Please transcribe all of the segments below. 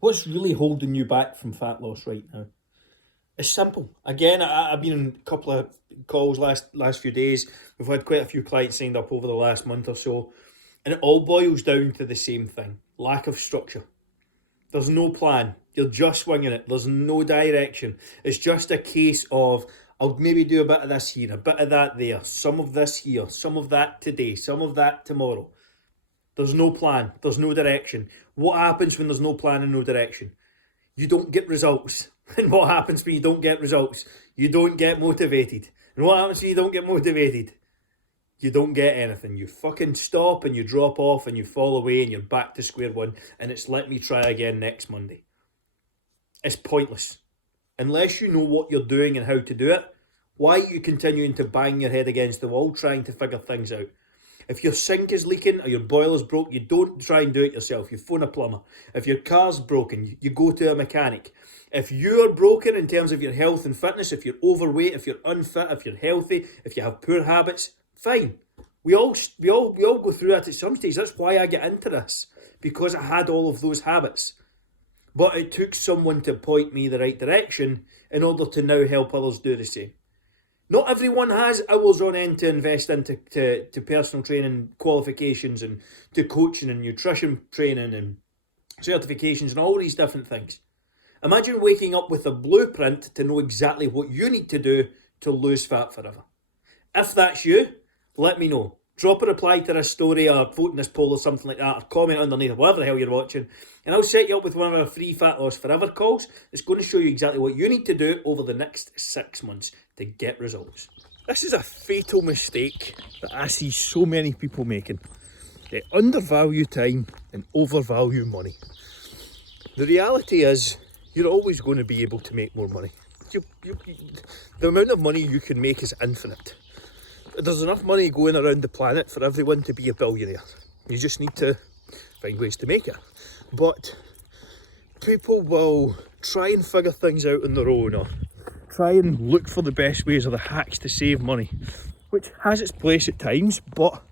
What's really holding you back from fat loss right now? It's simple. Again, I've been on a couple of calls last few days. We've had quite a few clients signed up over the last month or so, and it all boils down to the same thing: lack of structure. There's no plan. You're just winging it. There's no direction. It's just a case of I'll maybe do a bit of this here, a bit of that there, some of this here, some of that today, some of that tomorrow. There's no plan. There's no direction. What happens when there's no plan and no direction? You don't get results. And what happens when you don't get results? You don't get motivated. And what happens when you don't get motivated? You don't get anything. You fucking stop and you drop off and you fall away and you're back to square one and it's let me try again next Monday. It's pointless. Unless you know what you're doing and how to do it, why are you continuing to bang your head against the wall trying to figure things out? If your sink is leaking or your boiler's broke, you don't try and do it yourself. You phone a plumber. If your car's broken, you go to a mechanic. If you're broken in terms of your health and fitness, if you're overweight, if you're unfit, if you're healthy, if you have poor habits, fine. We all go through that at some stage. That's why I get into this, because I had all of those habits. But it took someone to point me the right direction in order to now help others do the same. Not everyone has hours on end to invest into to personal training qualifications and to coaching and nutrition training and certifications and all these different things. Imagine waking up with a blueprint to know exactly what you need to do to lose fat forever. If that's you, let me know. Drop a reply to this story or vote in this poll or something like that, or comment underneath, or whatever the hell you're watching, and I'll set you up with one of our free Fat Loss Forever calls. It's going to show you exactly what you need to do over the next 6 months to get results. This is a fatal mistake that I see so many people making. They undervalue time and overvalue money. The reality is, you're always going to be able to make more money. The amount of money you can make is infinite. There's enough money going around the planet for everyone to be a billionaire. You just need to find ways to make it. But people will try and figure things out on their own, or try and look for the best ways or the hacks to save money, which has its place at times. But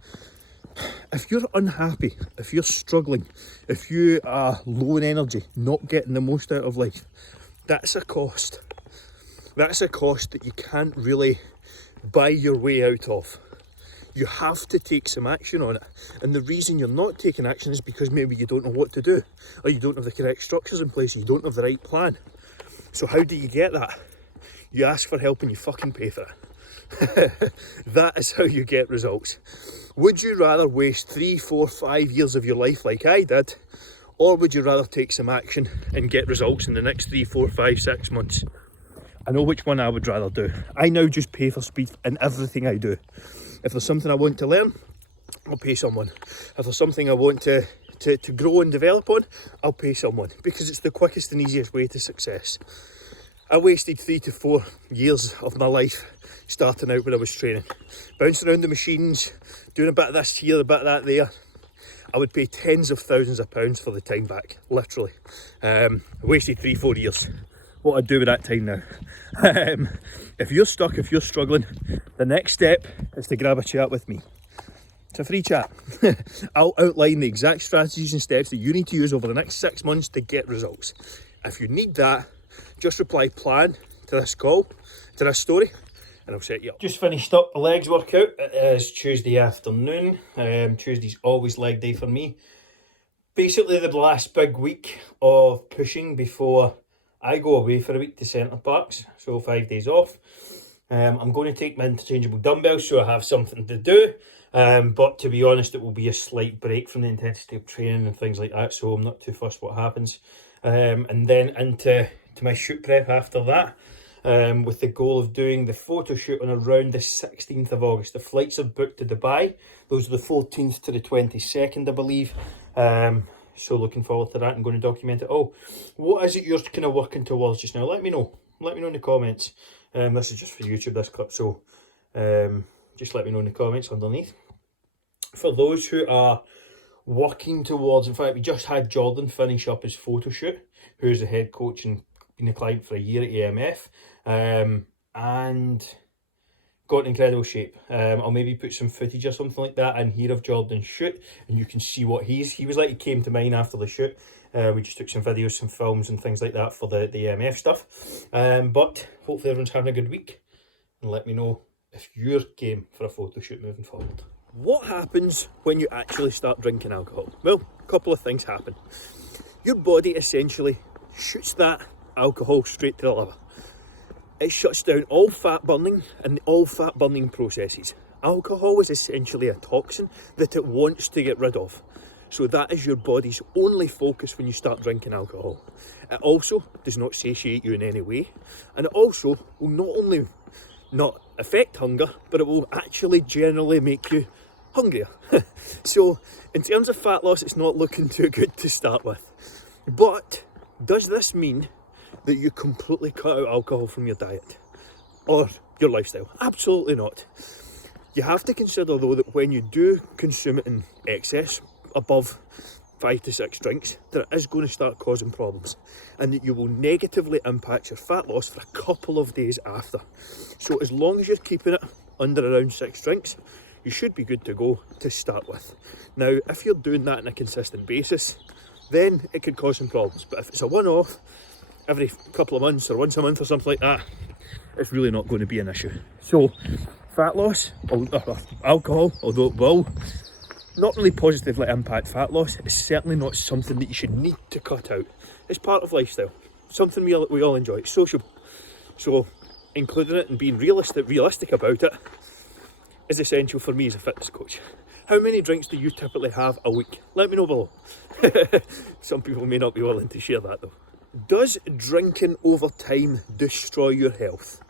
if you're unhappy, if you're struggling, if you are low in energy, not getting the most out of life, that's a cost. That's a cost that you can't really buy your way out of. You have to take some action on it. And the reason you're not taking action is because maybe you don't know what to do, or you don't have the correct structures in place, or you don't have the right plan. So how do you get that? You ask for help and you fucking pay for it. That is how you get results. Would you rather waste 3, 4, 5 years of your life like I did, or would you rather take some action and get results in the next 3, 4, 5, 6 months? I know which one I would rather do. I now just pay for speed in everything I do. If there's something I want to learn, I'll pay someone. If there's something I want to grow and develop on, I'll pay someone, because it's the quickest and easiest way to success. I wasted 3 to 4 years of my life starting out when I was training. Bouncing around the machines, doing a bit of this here, a bit of that there. I would pay tens of thousands of pounds for the time back, literally. I wasted 3-4 years. What I'd do with that time now. If you're stuck, if you're struggling, the next step is to grab a chat with me. It's a free chat. I'll outline the exact strategies and steps that you need to use over the next 6 months to get results. If you need that, just reply plan to this call, to this story, and I'll set you up. Just finished up a legs workout. It is Tuesday afternoon. Tuesday's always leg day for me. Basically the last big week of pushing before I go away for a week to Centre Parks, so 5 days off. I'm going to take my interchangeable dumbbells so I have something to do, but to be honest, it will be a slight break from the intensity of training and things like that, so I'm not too fussed what happens. And then into my shoot prep after that, with the goal of doing the photo shoot on around the 16th of August. The flights are booked to Dubai. Those are the 14th to the 22nd, I believe. So looking forward to that and going to document it all. What is it you're kind of working towards just now? Let me know. Let me know in the comments. This is just for YouTube, this clip, so just let me know in the comments underneath. For those who are working towards, in fact, we just had Jordan finish up his photo shoot, who's the head coach and been a client for a year at AMF, and got in incredible shape. I'll maybe put some footage or something like that in here of Jordan's shoot, and you can see what he was like. He came to mine after the shoot, We just took some videos, some films and things like that for the EMF stuff. But hopefully everyone's having a good week, and let me know if you're game for a photo shoot moving forward. What happens when you actually start drinking alcohol? Well, a couple of things happen. Your body essentially shoots that alcohol straight to the liver. It shuts down all fat burning and all fat burning processes. Alcohol is essentially a toxin that it wants to get rid of. So that is your body's only focus when you start drinking alcohol. It also does not satiate you in any way, and it also will not only not affect hunger, but it will actually generally make you hungrier. So in terms of fat loss, it's not looking too good to start with. But does this mean that you completely cut out alcohol from your diet or your lifestyle? Absolutely not. You have to consider though that when you do consume it in excess, above 5 to 6 drinks, that it is going to start causing problems, and that you will negatively impact your fat loss for a couple of days after. So as long as you're keeping it under around 6 drinks, you should be good to go to start with. Now, if you're doing that on a consistent basis, then it could cause some problems. But if it's a one-off, every couple of months or once a month or something like that, it's really not going to be an issue. So fat loss, alcohol, although it will not really positively impact fat loss, is certainly not something that you should need to cut out. It's part of lifestyle, something we all enjoy. It's sociable. So including it and being realistic about it is essential for me as a fitness coach. How many drinks do you typically have a week? Let me know below. Some people may not be willing to share that though. Does drinking over time destroy your health?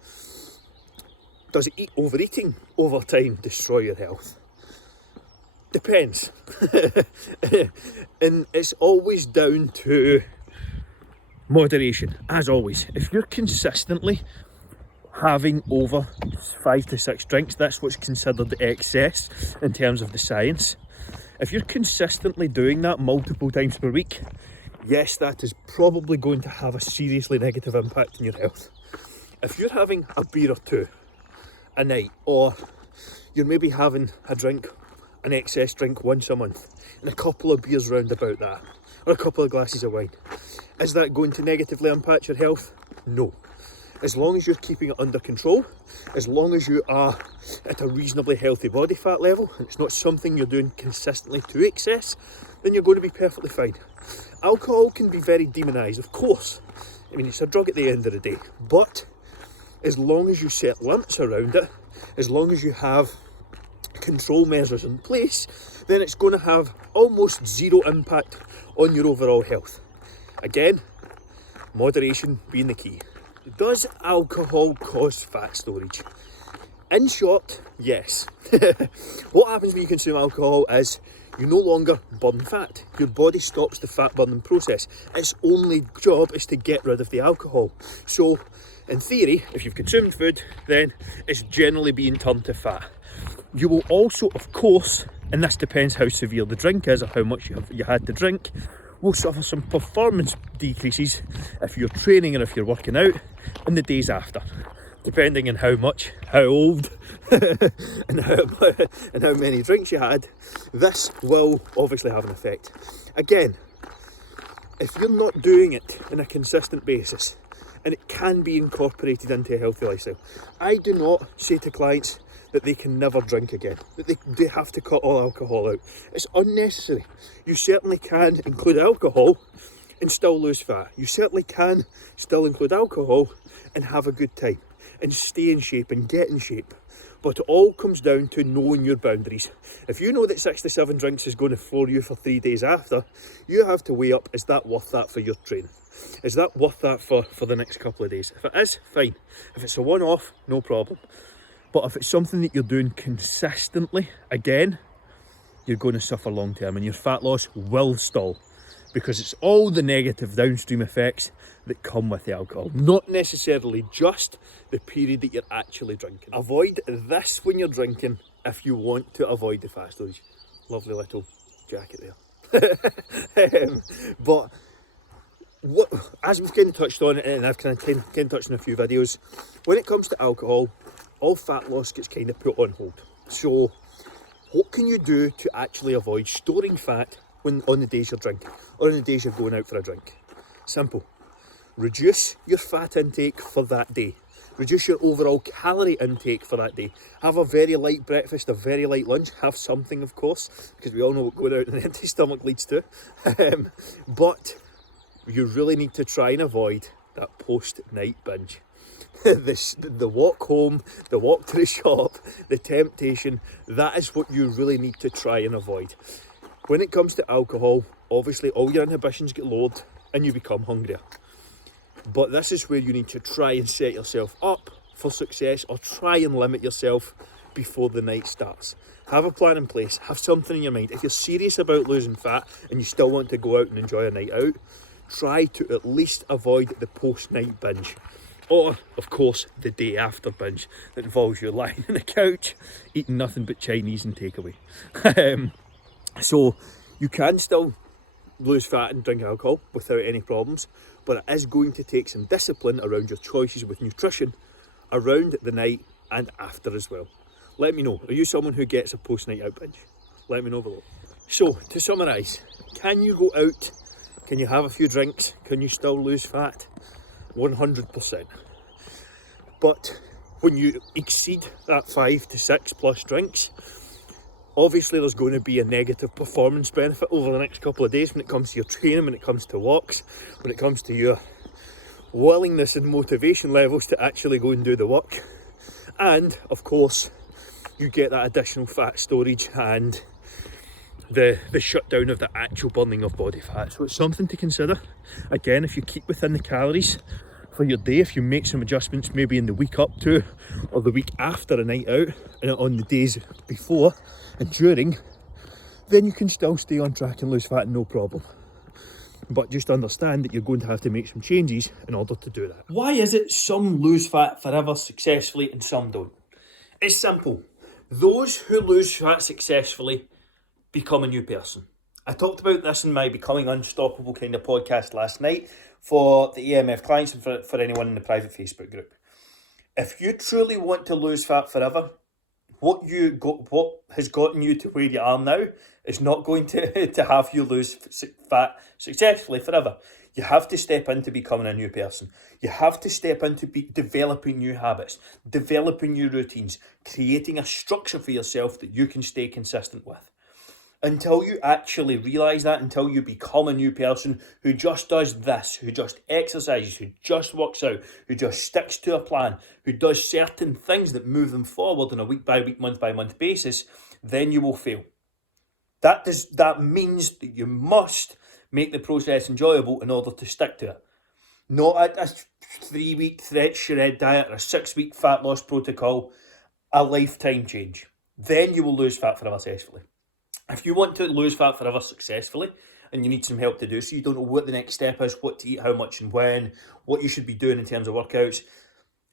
Does overeating over time destroy your health? Depends. And it's always down to moderation, as always. If you're consistently having over 5 to 6 drinks, that's what's considered excess in terms of the science. If you're consistently doing that multiple times per week, yes, that is probably going to have a seriously negative impact on your health. If you're having a beer or two a night, or you're maybe having an excess drink once a month, and a couple of beers round about that, or a couple of glasses of wine, is that going to negatively impact your health? No. As long as you're keeping it under control, as long as you are at a reasonably healthy body fat level, and it's not something you're doing consistently to excess, then you're going to be perfectly fine. Alcohol can be very demonised, of course. I mean, it's a drug at the end of the day, but as long as you set limits around it, as long as you have control measures in place, then it's going to have almost zero impact on your overall health. Again, moderation being the key. Does alcohol cause fat storage? In short, yes. What happens when you consume alcohol is you no longer burn fat. Your body stops the fat burning process. Its only job is to get rid of the alcohol. So, in theory, if you've consumed food, then it's generally being turned to fat. You will also, of course, and this depends how severe the drink is or how much you had to drink, will suffer some performance decreases if you're training or if you're working out in the days after, depending on how much, how old, and how many drinks you had. This will obviously have an effect. Again, if you're not doing it on a consistent basis, and it can be incorporated into a healthy lifestyle, I do not say to clients that they can never drink again, that they have to cut all alcohol out. It's unnecessary. You certainly can include alcohol and still lose fat. You certainly can still include alcohol and have a good time and stay in shape and get in shape. But it all comes down to knowing your boundaries. If you know that 6 to 7 drinks is going to floor you for 3 days after, you have to weigh up, is that worth that for your training? Is that worth that for the next couple of days? If it is, fine. If it's a one-off, no problem. But if it's something that you're doing consistently, again, you're going to suffer long term and your fat loss will stall, because it's all the negative downstream effects that come with the alcohol, not necessarily just the period that you're actually drinking. Avoid this when you're drinking if you want to avoid the fat storage. Lovely little jacket there. But what, as we've kind of touched on, and I've kind of touched on a few videos, when it comes to alcohol, all fat loss gets kind of put on hold. So what can you do to actually avoid storing fat when on the days you're drinking, or on the days you're going out for a drink. Simple. Reduce your fat intake for that day. Reduce your overall calorie intake for that day. Have a very light breakfast, a very light lunch. Have something, of course, because we all know what going out on an empty stomach leads to. But you really need to try and avoid that post-night binge. The walk home, the walk to the shop, the temptation, that is what you really need to try and avoid. When it comes to alcohol, obviously all your inhibitions get lowered and you become hungrier. But this is where you need to try and set yourself up for success, or try and limit yourself before the night starts. Have a plan in place, have something in your mind. If you're serious about losing fat and you still want to go out and enjoy a night out, try to at least avoid the post-night binge. Or, of course, the day after binge that involves you lying on the couch, eating nothing but Chinese and takeaway. So, you can still lose fat and drink alcohol without any problems, but it is going to take some discipline around your choices with nutrition around the night and after as well. Let me know, are you someone who gets a post-night out binge? Let me know below. So, to summarise, can you go out? Can you have a few drinks? Can you still lose fat? 100%. But when you exceed that 5 to 6 plus drinks, obviously there's going to be a negative performance benefit over the next couple of days when it comes to your training, when it comes to walks, when it comes to your willingness and motivation levels to actually go and do the work. And of course, you get that additional fat storage and the shutdown of the actual burning of body fat. So it's something to consider. Again, if you keep within the calories for your day, if you make some adjustments maybe in the week up to or the week after a night out and on the days before and during, then you can still stay on track and lose fat, no problem. But just understand that you're going to have to make some changes in order to do that. Why is it some lose fat forever successfully and some don't? It's simple. Those who lose fat successfully become a new person. I talked about this in my Becoming Unstoppable kind of podcast last night for the EMF clients and for anyone in the private Facebook group. If you truly want to lose fat forever, what has gotten you to where you are now is not going to have you lose fat successfully forever. You have to step into becoming a new person. You have to step into developing new habits, developing new routines, creating a structure for yourself that you can stay consistent with. Until you actually realise that, until you become a new person who just does this, who just exercises, who just works out, who just sticks to a plan, who does certain things that move them forward on a week by week, month by month basis, then you will fail. That means that you must make the process enjoyable in order to stick to it. Not a 3-week shred diet or a 6-week fat loss protocol, a lifetime change. Then you will lose fat forever successfully. If you want to lose fat forever successfully and you need some help to do so, you don't know what the next step is, what to eat, how much and when, what you should be doing in terms of workouts,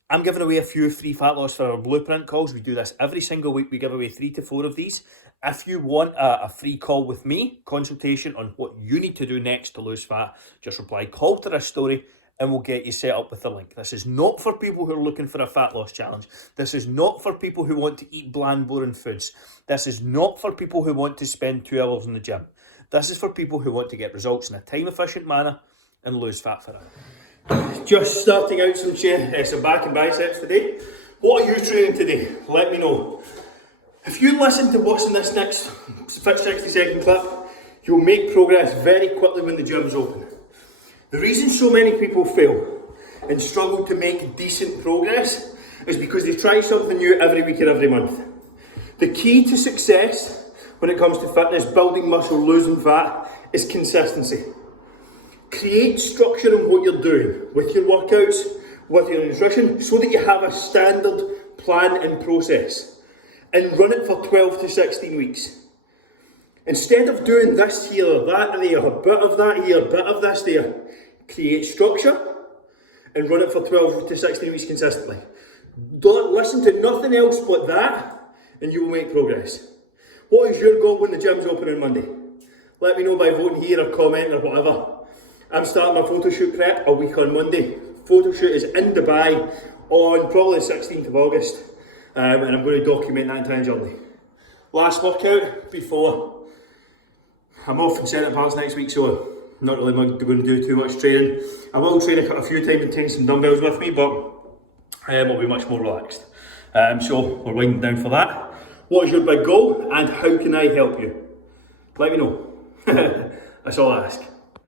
I'm giving away a few free fat loss for our blueprint calls. We do this every single week. We give away 3 to 4 of these. If you want a free call with me, consultation on what you need to do next to lose fat, just reply call to this story and we'll get you set up with the link. This is not for people who are looking for a fat loss challenge. This is not for people who want to eat bland, boring foods. This is not for people who want to spend 2 hours in the gym. This is for people who want to get results in a time-efficient manner and lose fat forever. Just starting out some back and biceps today. What are you training today? Let me know. If you listen to what's in this next 60-second clip, you'll make progress very quickly when the gym's open. The reason so many people fail and struggle to make decent progress is because they try something new every week or every month. The key to success when it comes to fitness, building muscle, losing fat, is consistency. Create structure in what you're doing with your workouts, with your nutrition, so that you have a standard plan and process, and run it for 12 to 16 weeks. Instead of doing this here or that there, a bit of that here, a bit of this there, create structure and run it for 12 to 16 weeks consistently. Don't listen to nothing else but that and you will make progress. What is your goal when the gym's open on Monday? Let me know by voting here or commenting or whatever. I'm starting my photo shoot prep a week on Monday. Photo shoot is in Dubai on probably the 16th of August and I'm going to document that entire journey. Last workout before I'm off in centre parts next week, so not really going to do too much training. I will train a few times and take some dumbbells with me, but I'll be much more relaxed. So we're winding down for that. What is your big goal and how can I help you? Let me know. That's all I ask.